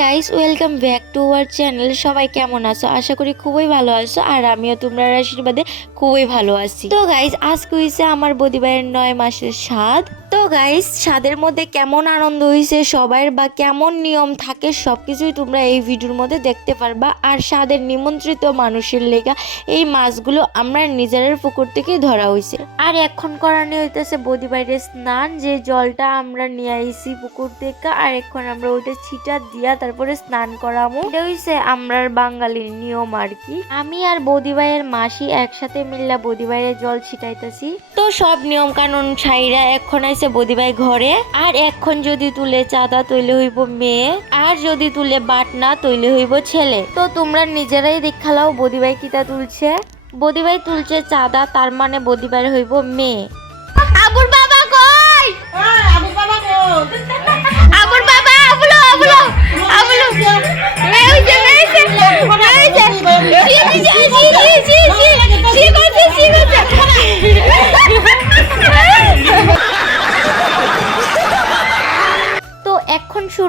Guys welcome back to our channel সবাই কেমন আছো? আশা করি খুবই ভালো আছো, আর আমিও তোমরা আশীর্বাদে খুবই ভালো আছি। তো গাইস আজকে হয়েছে আমার বদিবাইয়ের নয় মাসের স্বাদ গাইস স্বাদের মধ্যে কেমন আনন্দ হয়েছে সবার বা কেমন নিয়ম থাকে, সবকিছুই তোমরা এই ভিডিওর মধ্যে দেখতে পারবা। আর স্বাদের নিমন্ত্রিত মানুষের লেগা এই মাছগুলো আমরা নিজেদের পুকুর থেকে ধরা হয়েছে আর এখন করানি হইতেছে বদিবাইয়ের স্নান, যে জলটা আমরা নিয়ে আইছি পুকুর থেকে, আর এখন আমরা ওইটা ছিটা দিয়া তারপরে স্নান করামু। এটা হইছে আমরার বাঙালির নিয়ম আর কি। আমি আর বদিবাইয়ের মাসি একসাথে মিল্লা বদিবাইয়ের জল ছিটাইতেছি। সব নিয়ম কানুন ছাইরা এখন আইছে বদিবাই ঘরে আর এখন যদি তুলে চাঁদা তৈলে হইব মেয়ে আর যদি তুলে বাটনা তৈলে হইব ছেলে তো তোমরা নিজেরাই দেখালাও বদিবাই কিতা তুলছে বদিবাই তুলছে চাঁদা তার মানে বদিবাই হইব মেয়ে আবুর বাবা কই আবুর বাবা আবুলো আবুলো আবুলো এই যে এই যে এই যে জি জি জি জি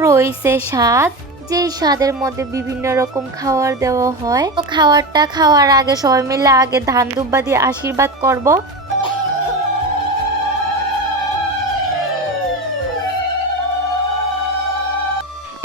রয়েছে স্বাদ যে স্বাদের মধ্যে বিভিন্ন রকম খাওয়ার দেওয়া হয়। তো খাওয়ারটা খাওয়ার আগে সবাই মিলে আগে ধান দুব্বা দিয়ে আশীর্বাদ করব।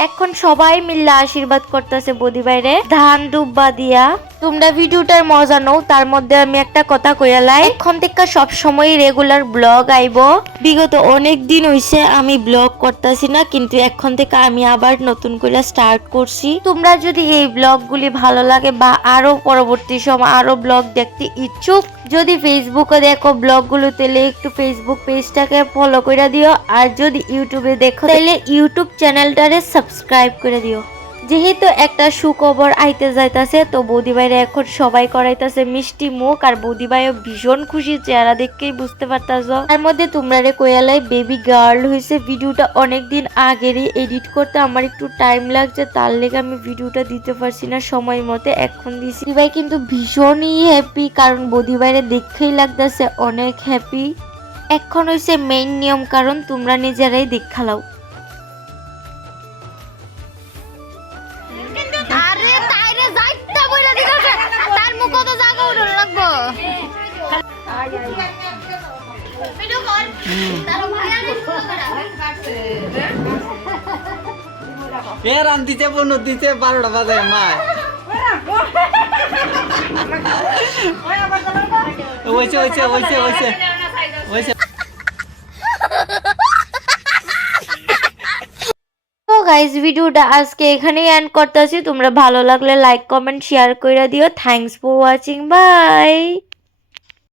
এখন সবাই মিলে আশীর্বাদ করতেছে বদি বাইরে ধান দুব্বা দিয়া। তোমরা ভিডিওটার মজা নও, তার মধ্যে আমি একটা কথা কইয়ালাই এখন থেকে সব সময় রেগুলার ব্লগ আইব। বিগত অনেক দিন হইছে আমি ব্লগ করতেছি না, কিন্তু এখন থেকে আমি আবার নতুন করে স্টার্ট করছি। তোমরা যদি এই ব্লগগুলি ভালো লাগে বা আরও পরবর্তী সময় আরও ব্লগ দেখতে ইচ্ছুক, যদি ফেসবুকে দেখো ব্লগগুলো তাহলে একটু ফেসবুক পেজটাকে ফলো করে দিও। আর যদি ইউটিউবে দেখো, তাহলে ইউটিউব চ্যানেলটারে সাবস্ক্রাইব করে দিও। যেহেতু একটা সুখবর আইতে যাইতাছে, তো বৌদি ভাইরা এখন সবাই করাইতাছে মিষ্টি মুখ, আর বৌদি ভাইও ভীষণ খুশি চেহারা দেখেই বুঝতে পারতাছ। তার মধ্যে তোমরা রে কোয়ালাই বেবি গার্ল হয়েছে ভিডিওটা অনেক দিন আগেরই এডিট করতে আমার একটু টাইম লাগছে, তার লেগে আমি ভিডিওটা দিতে পারছি না সময় মতে, এখন দিছি। ভাই কিন্তু ভীষণই হ্যাপি কারণ বৌদি ভাইরে দেখেই লাগতেছে অনেক হ্যাপি এখন হয়েছে মেইন নিয়ম কারণ তোমরা নিজেরাই দেখালাও আরে বারোটা বাজে গাইজ ভিডিওটা আজকে এখানেই এন্ড করতেছি। তোমরা ভালো লাগলে লাইক কমেন্ট শেয়ার করে দিও। Thanks for watching by